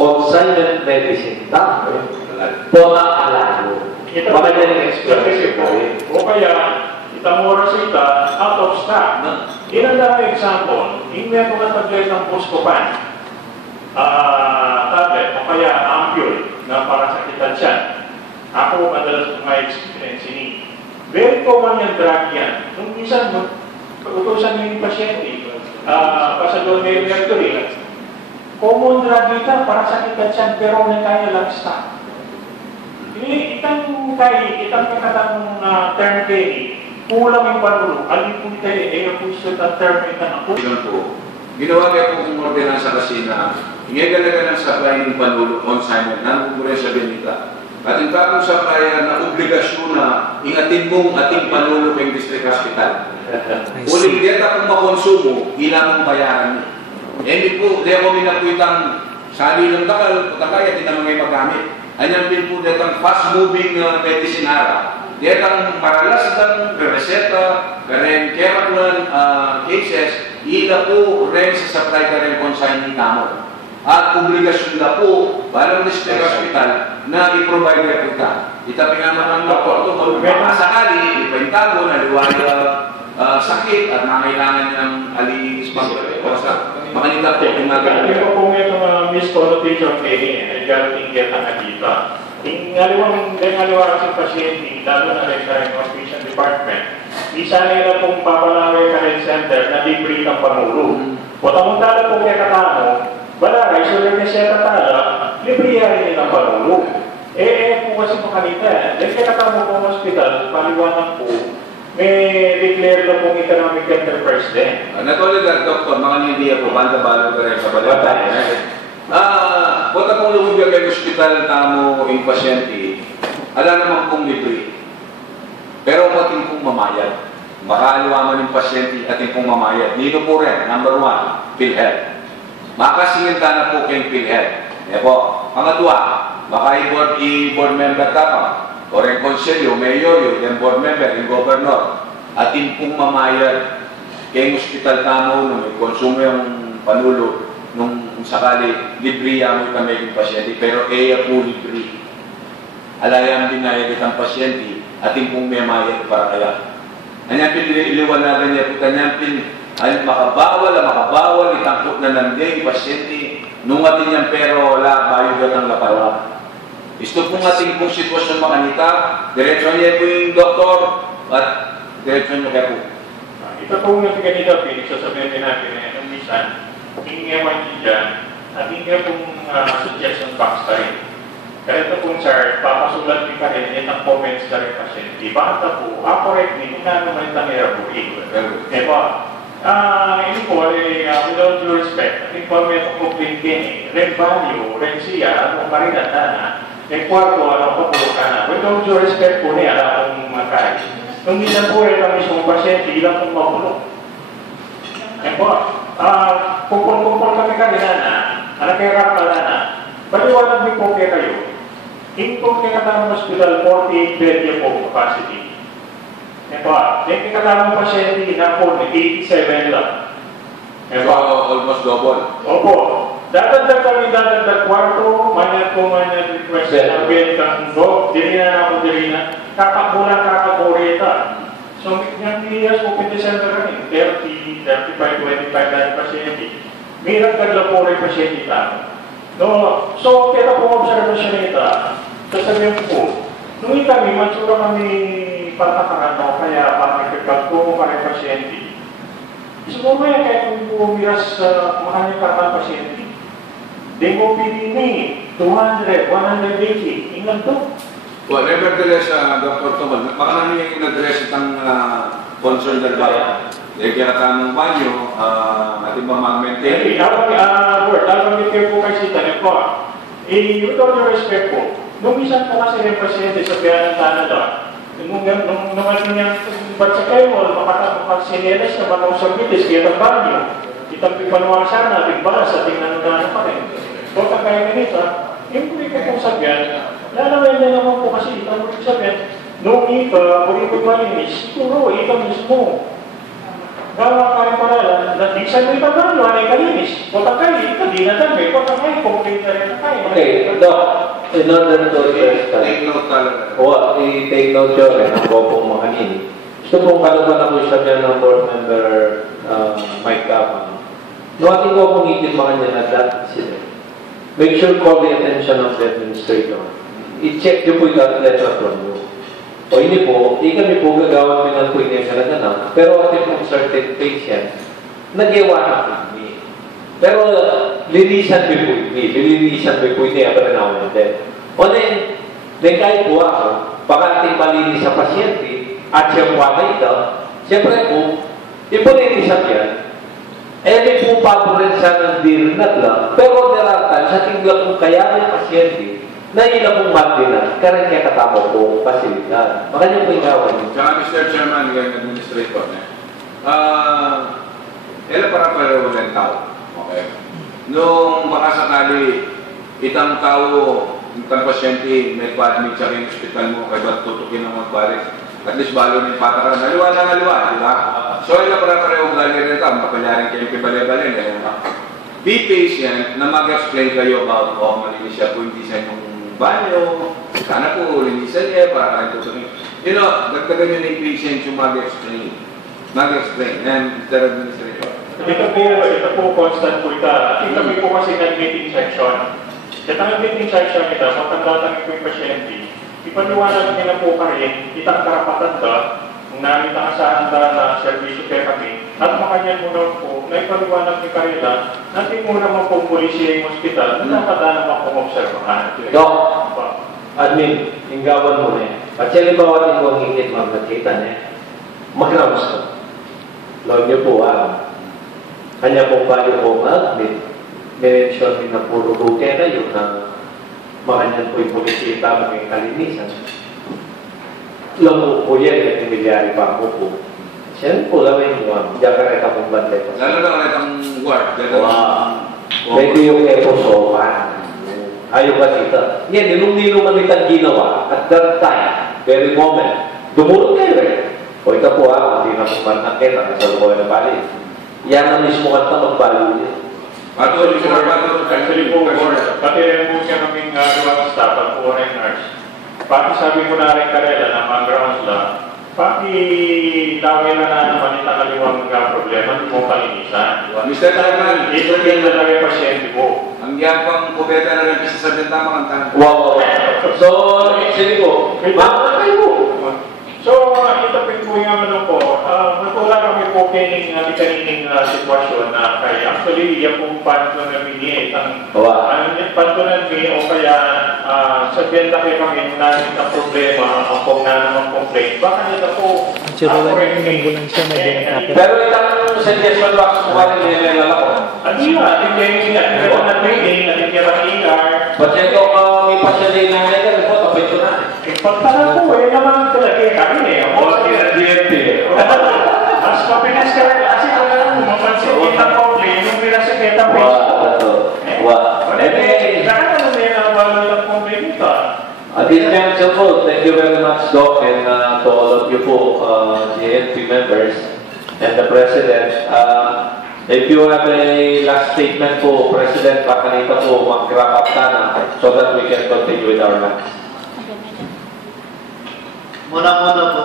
consignment medicine tayo, pota alalo. Maganda yung explanation po. O kaya, itamura sita, out of stock. Ilan na example, hindi ako natagay ng Buscopan, tablet, o kaya ampule, na para sa kitansiyan. Ako, madalas ko ma-experience ini. Very common yung drug yan. Nung minsan, pag-utusan yung pasyente, pasador may mercury, common drug ito para sa kitansiyan, pero may kaya lang stock. Itang kakatang term kayo, kulang yung panulo. Alin po tayo, po sa term itang ako. Ginawa niya po kung ordinansa kasi na ingagalaga ng supply ng panulo consignment na po rin sa Benita. At yung kapong supply na obligasyon na ingatin mong ating panulo ng district hospital. Uling deta kung makonsumo, ilang bayaran niyo. Hindi po, di ako minapuitang sali ng takal, kaya di naman ngayon magamit. Anyan din po detang fast-moving medicinara. Detang maralas ng reseta, karen keratlan cases, ila po rin sa supply ka rin consignment kamo. At obligasyon na po, balang district hospital, na i-provide replica. Itabi nga naman ng doktor, kung masakali, ipintago na liwala sakit at nangailangan ng alis pag-osa. Makanita po yung mga ganun. Pero kung itong misconnotation kayo, nagagaling yan ang agita. Ngaliwang sa pasyente, lalo na rin sa outpatient department, isa nila pong papalaway ka rin center na libre ng panulo. O tamang-tala po kaya katamo, wala rin, so rin siya tatala, libre rin ng panulo. Po kasi po kanita, dahil kaya katamo pong hospital, paliwanag po, may declare na pong economic enterprise din. Natulad na, Doktor, mga nidiya po, banda-balo ka rin sa balita. Punta pong lumubya kayo hospital tamo yung pasyente, ala naman pong libre. Pero ating pong mamayad. Makaaliwaman yung pasyente ating pong mamayad. Dito po rin, number 1, PhilHealth. Makasingin na po kayong PhilHealth. Po. Pangatwa, baka i-board member tapang. O rin konselyo, mayor, yung board member, yung governor, atin pong mamayad kayong hospital tamo nung may konsumo yung panulo nung sakali, libre mo kami yung pasyente, pero po libre. Alayang dinayag ang pasyente, atin pong mamayad para kaya. Anyan piniliwanagan niya po, kanyan makabawal, itangkot na nandiyan yung pasyente, nung atin yung pero wala, bayo ang lapala. Isto pong ating pong sitwasyon makanita, diretsyon niya po yung doktor, at diretsyon niyo kayo po. Ito pong natin ganito, sasabihin din natin na yung minsan, hingiyawan niyo dyan, at hingiyaw pong suggestion box na rin. Kaya ito pong sir, papasulat din ka rin, itang comments na rin pasyente. Bata po, correct me, kung naman itang erabuhin. Diba? Ini po, with all due respect, ating po may complaint din rin value, rin siya, kung marinata na, yung kwarto, ano po ka na. With all due respect po niya, alam kong makain. Nung minsan po rin ang mismong pasyente, ilang pong mabulok. Yan po, kumpul-kumpul kami kanina na, nakakirap pala na, paliwanag mo po kayo, in po kaya katamang hospital, 48 bed yung po capacity. Yan po, yung katamang pasyente, na po, 87 lang. Yan po, almost double. Opo. Dadagdag kami, dadagdag kwarto, manyan request na bentang do, dili na, kakakureta. So, yung years po, 27 kami, 30, 35, 25 na pasyente. May nagdagla po rin pasyente tayo. No, so, kita po observation ito, sasabihin po, nung kami, mansura kami patakaran, no, kaya parang ipagpagpo pa rin pasyente. Siguro yan, kaya kung pumiras sa mahal yung karang pasyente, Demo PDN, 200, 180, ingat to. Well, nevertheless, Dr. Tomal, baka namin yung nag-address itang concern na ba? Kaya tamang banyo, ating ba mag-maintain? Bert, alam kayo po kasi tanong po. With all due respect po, nung isang po kasi rin pasyente sa biyanan Canada, nung ano niya, ba't sa kayo, makapagsinelas na banong sa bilis, kaya ang banyo, itang pipanuwang sana, bigbalas, at tingnan na pa rin. So, kaya ganito, yung puli ko pong sabihan, lalawin na naman po kasi itang puli sabihan, nung puli ko malinis, siguro, ikaw mismo. Gawa ka rin pala, di sa ito itang banyo, anay kalinis. O kayo, ito, di na tabi, o kayo, kung kayo na rin na kayo. Okay, Doc, in order to address that, Take note talaga. i-take note yun rin ang popong makanin. Gusto pong kalabang na po siya niya ng board member Mike Capang. No, ating po pong itin mga niya na that incident. Make sure call the attention of the administrator. I-check niyo po yung letter from you. O hindi po, kami po gagawa kami ng pwede yung nalaganap. Pero ating pong certain patient, nag-iwa na kami. Pero linisan mo po hindi. Linisan mo po hindi. Pero now and then. O then kahit po ako, baka ating malinis sa pasyente at siya po na ito, siyempre po, ipunilisan yan. May po paborin siya ng dirnat lang. Pero deratan, sa tingla kung kaya ng pasyente, na ilang pong magdinan, kaya kaya katama po pasilidad. Makanya po ikawan. Tsaka Mr. Chairman, yung administrator niya. Para pareho ng tao. Okay. Nung makasakali, itang tao, itang pasyente, may pa-admit sa aking hospital mo, kaya ba't tutukin ang magbalik? At least balo ng patakaran. Naliwa na naliwa, di ba? So, para pareho galing rin tao, mapalyarin kayo kibali-bali. Be patient na mag-explain kayo about, malinis siya po, hindi siya yung banyo, sana po linisan niya para kayo tutukin. Dagdagan nyo na yung patient yung mag-explain. Mag-explain. And Mr. Administrator. Ito po constant po ito. Kami po kasi nag-meeting section. Sa nag-meeting section ito, matanda-tangin po yung pasyente, ipaniwanan nila po pa rin, itang karapatan da, kung nakita ka sa handa na servisyo therapy, at makanya muna po, na ipaniwanan ni Karela, natin muna mo po polisiya yung hospital, na dapat na naman pong observahan. Doc, admin, inggawan mo na. Pasyali bawat ito ang hingit magkita na. Mag-rams ko. Lord niyo po, kanya pong bayo po mag-admit. Mention din na puro rute na yun na makanyan po yung polisita maging kalinisan. Lang po yan, at imilyari pa ako po. Siya po lang yung diyan ka rin akong bantay pa. Lalo na ulit ang ward. Pwede yung eposopan. Ayaw ka dito. Yan, nilong-nilong kami ang ginawa at that time, very moment, dumulog kayo eh. O ito po hindi na pumantakit sa lugar na bali. Yan ang mismo kanta magbalo niya. Actually po, pati rin po siya kaming luwang staff at foreigners. Pati sabi ko na rin Karela na mga grounds lang, pati lawin na naman itang kaliwang problema, hindi mo palinisan. Mr. Chairman, ito yung nalagay pasyente po. ang yapang kubeta na rin sa tama kang Wow. So, sige po, makakay mo. So, ito po yung ano po, matula kami po kanining sitwasyon na kaya actually, yung pong panto na bigay, panto na bigay o kaya sa benda kayo kami namin ang problema, ang pong nanamang complaint, baka nito po, pero itang suggestion box mo ka rin nilalala ko. ating kayo na training, ating kayo ER. Pasyento ka, may pasyente na ngayon, po, tapos ito na. Pagtala po, naman talaga kami eh. DNT. Mas mapinas ka rin, kasi kung mapansin kita complaint, yung pinasikita po. Saka naman yan ang wala ng complaint ito. At this time, po, thank you very much, Doc, and to all of you po, DNT members, and the President. If you have a last statement po, President, baka nito po mag-wrap up na so that we can continue with our lunch. Muna po.